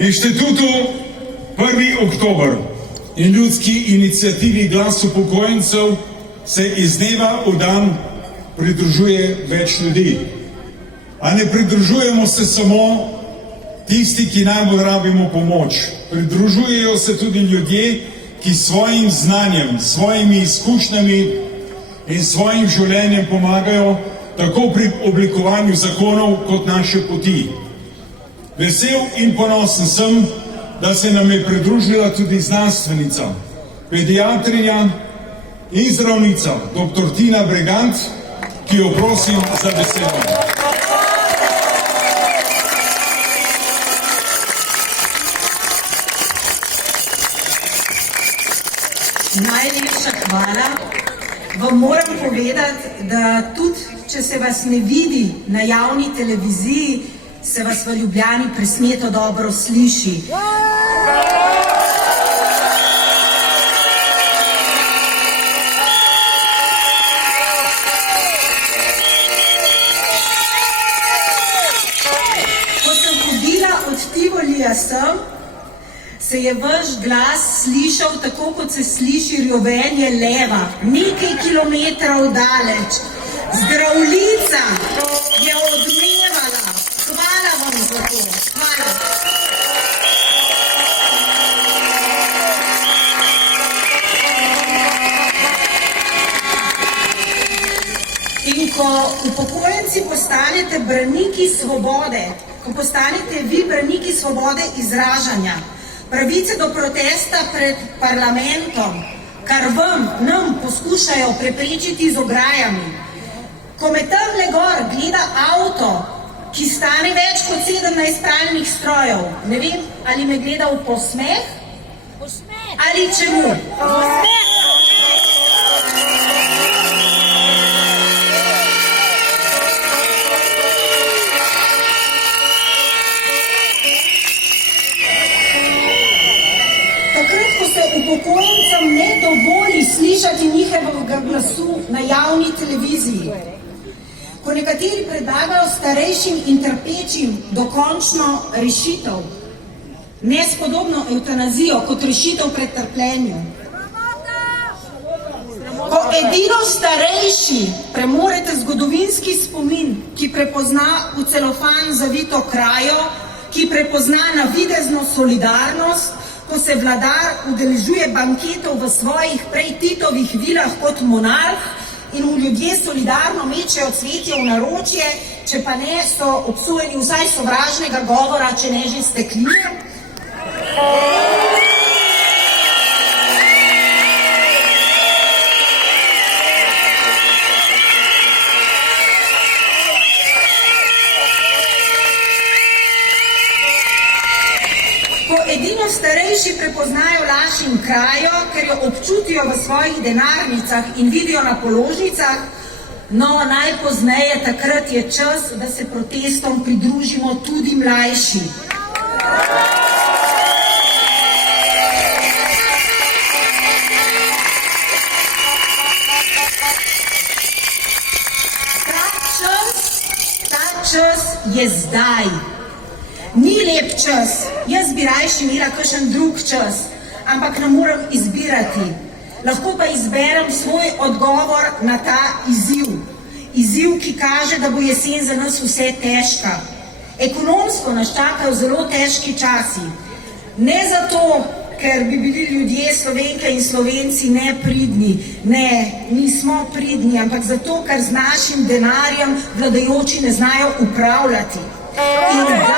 Inštitutu 1. oktober in ljudski inicijativi Glas upokojencev se iz dneva v dan pridružuje več ljudi. A ne pridružujemo se samo tisti, ki najbolj rabimo pomoč. Pridružujejo se tudi ljudje, ki svojim znanjem, svojimi izkušnjami in svojim življenjem pomagajo tako pri oblikovanju zakonov kot naše poti. Vesel in ponosen sem, da se nam je pridružila tudi znanstvenica, pediatrinja in zdravnica, dr. Tina Bregant, ki jo prosim za besedo. Najlepša hvala. Vam moram povedati, da tudi, če se vas ne vidi na javni televiziji, se vas v Ljubljani presneto dobro sliši. Ko sem hodila od Tivolija sem, se je vaš glas slišal tako, kot se sliši rjovenje leva, nekaj kilometrov daleč. Zdravljica je odmevala. Hvala vam za to. Hvala. In ko upokojenci postanete braniki svobode, ko postanete vi braniki svobode izražanja, pravice do protesta pred parlamentom, kar nam poskušajo preprečiti z ograjami. Ko me tamle gor gleda avto, ki stane več kot 17 pralnih strojev, ne vem, ali me gleda v posmeh? Ali čemu? Upokojencem ne dovoli slišati njihovega glasu na javni televiziji. Ko nekateri predlagajo starejšim in trpečim dokončno rešitev, nespodobno evtanazijo kot rešitev pred trpljenjem. Ko edino starejši premorete zgodovinski spomin, ki prepozna v celofan zavito krajo, ki prepozna navidezno solidarnost, ko se vladar udeležuje banketov v svojih prej Titovih vilah kot monarh in mu ljudje solidarno mečejo cvetje v naročje, če pa ne, so obsojeni vsaj sovražnega govora, če ne že stekline. Edino starejši prepoznajo laž in krajo, ker jo občutijo v svojih denarnicah in vidijo na položnicah, no najpozneje takrat je čas, da se protestom pridružimo tudi mlajši. Ta čas je zdaj. Ni lep čas, jaz bi rajši imela kakšen drug čas, ampak ne moram izbirati. Lahko pa izberem svoj odgovor na ta izziv. Izziv, ki kaže, da bo jesen za nas vse težka. Ekonomsko nas čakajo zelo težki časi. Ne zato, ker bi bili ljudje, Slovenke in Slovenci nepridni. Ne, nismo pridni, ampak zato, ker z našim denarjem vladajoči ne znajo upravljati. In da,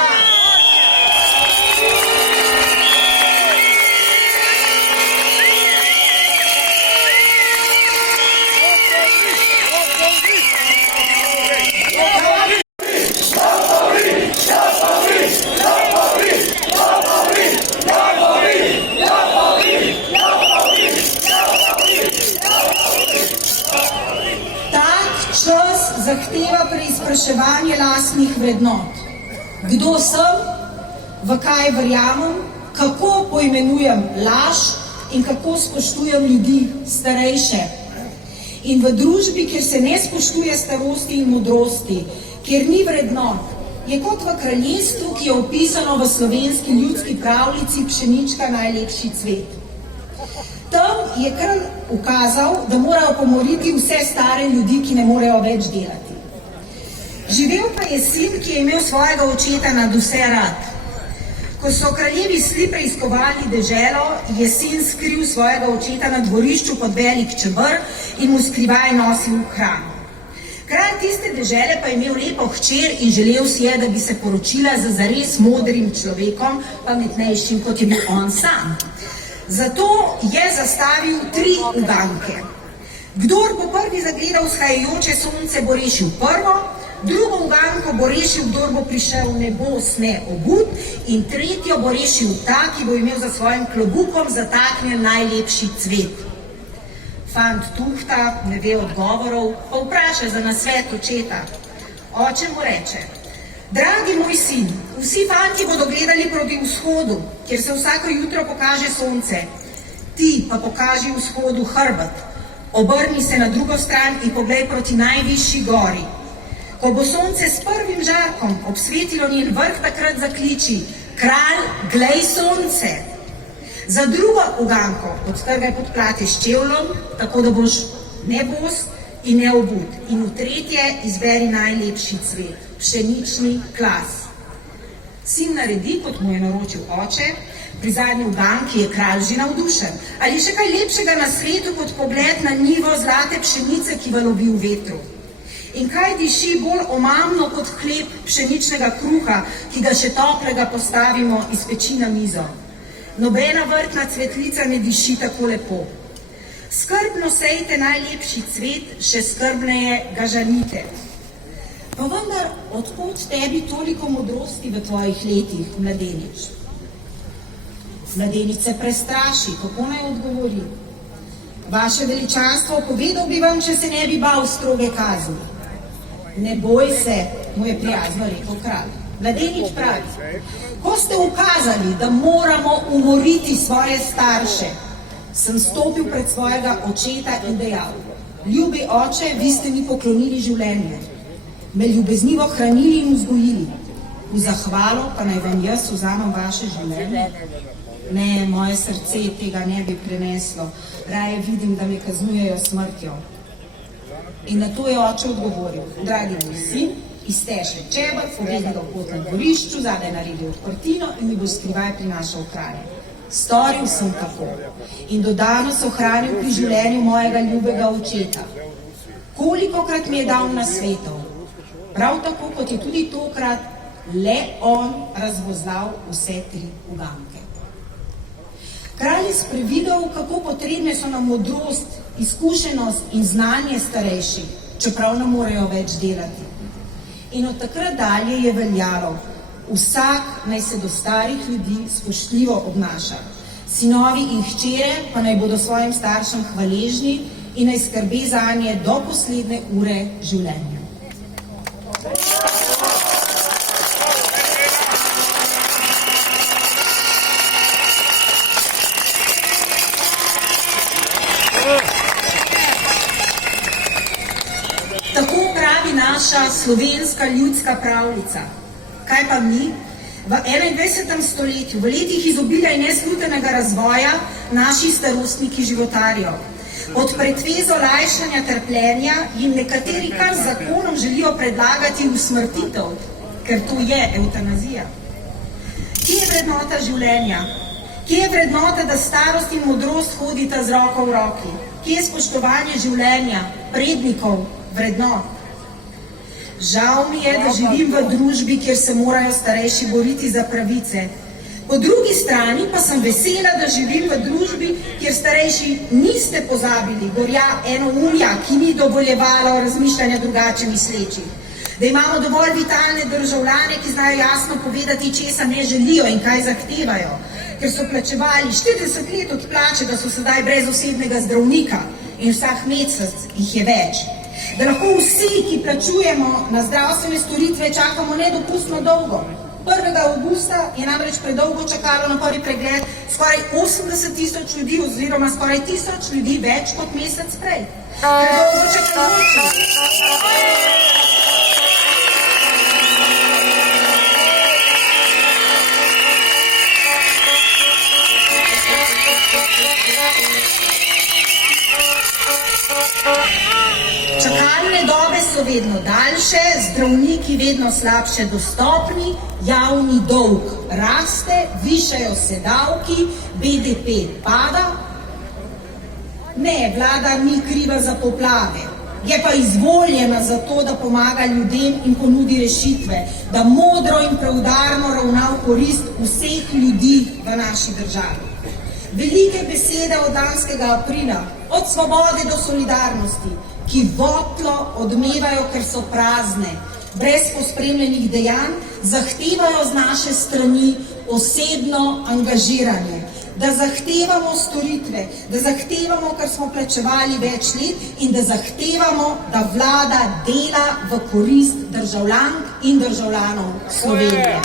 zahteva preizpraševanje lastnih vrednot. Kdo sem, v kaj verjamem, kako poimenujem laž in kako spoštujem ljudi, starejše. In v družbi, kjer se ne spoštuje starosti in modrosti, kjer ni vrednot, je kot v kraljestvu, ki je opisano v slovenski ljudski pravljici Pšenička najlepši cvet. Tam je kralj ukazal, da morajo pomoriti vse stare ljudi, ki ne morejo več delati. Živel pa je sin, ki je imel svojega očeta nad vse rad. Ko so kraljevi sli preiskovali deželo, je sin skril svojega očeta na dvorišču pod velik čeber in mu skrivaj nosil hrano. Kralj tiste dežele pa je imel lepo hčer in želel si je, da bi se poročila z zares modrim človekom, pametnejšim, kot je bil on sam. Zato je zastavil 3 uganke. Kdor bo prvi zagledal vzhajajoče sonce, bo rešil prvo, drugo uganko bo rešil, kdor bo prišel nebos neobut, in tretjo bo rešil ta, ki bo imel za svojim klobukom zataknjen najlepši cvet. Fant tuhta, ne ve odgovorov, pa vpraša za nasvet očeta. Oče mu reče: dragi moj sin, vsi fanti bodo gledali proti vzhodu, kjer se vsako jutro pokaže sonce. Ti pa pokaži vzhodu hrbet, obrni se na drugo stran in poglej proti najvišji gori. Ko bo sonce s prvim žarkom obsvetilo njen vrh, takrat zakliči: kralj, glej sonce! Za drugo uganko odtrgaj podplate s čevljem, tako da boš ne bos in ne obut. In v tretje izberi najlepši cvet, pšenični klas. Sin naredi, kot mu je naročil oče, pri zadnji uganki je kralj že navdušen. Ali še kaj lepšega na svetu kot pogled na njivo zlate pšenice, ki valovi v vetru? In kaj diši bolj omamno kot hleb pšeničnega kruha, ki ga še toplega postavimo iz peči na mizo? Nobena vrtna cvetlica ne diši tako lepo. Skrbno sejte najlepši cvet, še skrbneje ga žanite. Pa vendar, odkot tebi toliko modrosti v tvojih letih, mladenič? Mladenič se prestraši, kako naj odgovori? Vaše veličanstvo, povedal bi vam, če se ne bi bal stroge kazni. Ne boj se, mu je prijazno rekel kralj. Mladenič pravi: ko ste ukazali, da moramo umoriti svoje starše, sem stopil pred svojega očeta in dejal: ljubi oče, vi ste mi poklonili življenje, me ljubeznivo hranili in vzgojili. V zahvalo pa naj vam jaz vzamem vaše življenje? Ne, moje srce tega ne bi preneslo, raje vidim, da me kaznujejo smrtjo. In na to je oče odgovoril: dragi moj sin, izteže čeber, poveži ga v potnem dvorišču, zadaj naredi odprtino in mi bo skrivaj prinašal hrane. Storil sem tako in do danes ohranil pri življenju mojega ljubega očeta. Kolikokrat mi je dal nasvetov, prav tako kot je tudi tokrat le on razvozlal vse 3 uganke. Kralj je sprevidel, kako potrebne so nam modrost, izkušenost in znanje starejših, čeprav ne morejo več delati. In od takrat dalje je veljalo: vsak naj se do starih ljudi spoštljivo obnaša. Sinovi in hčere pa naj bodo svojim staršem hvaležni in naj skrbi zanje do poslednje ure življenja. Tako pravi naša slovenska ljudska pravljica. Kaj pa mi? V 21. stoletju, v letih izobilja in neslutenega razvoja, naši starostniki životarijo. Pod pretvezo lajšanja trpljenja jim nekateri kar z zakonom želijo predlagati usmrtitev, ker to je evtanazija. Kje je vrednota življenja? Kje je vrednota, da starost in modrost hodita z roko v roki? Kje je spoštovanje življenja, prednikov, vrednot? Žal mi je, da živim v družbi, kjer se morajo starejši boriti za pravice. Po drugi strani pa sem vesela, da živim v družbi, kjer starejši niste pozabili gorja enoumja, ki ni dovoljevalo razmišljanja drugače mislečih. Da imamo dovolj vitalne državljane, ki znajo jasno povedati, česa ne želijo in kaj zahtevajo, ker so plačevali 40 let od plače, da so sedaj brez osebnega zdravnika in vsak mesec jih je več. Da lahko vsi, ki plačujemo na zdravstvene storitve, čakamo nedopustno dolgo. 1. avgusta je namreč predolgo čakalo na prvi pregled skoraj 80.000 ljudi oziroma skoraj 1000 ljudi več kot mesec prej. Predolgo čakajoči. Čakalne dobe so vedno daljše, zdravniki vedno slabše dostopni, javni dolg raste, višajo se davki, BDP pada. Ne, vlada ni kriva za poplave, je pa izvoljena za to, da pomaga ljudem in ponudi rešitve, da modro in preudarno ravna v korist vseh ljudi v naši državi. Velike besede od lanskega aprila, od svobode do solidarnosti, ki votlo odmevajo, ker so prazne, brez pospremljenih dejanj, zahtevajo z naše strani osebno angažiranje, da zahtevamo storitve, da zahtevamo, kar smo plačevali več let in da zahtevamo, da vlada dela v korist državljank in državljanov Slovenije.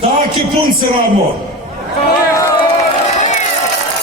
Take punce rabimo.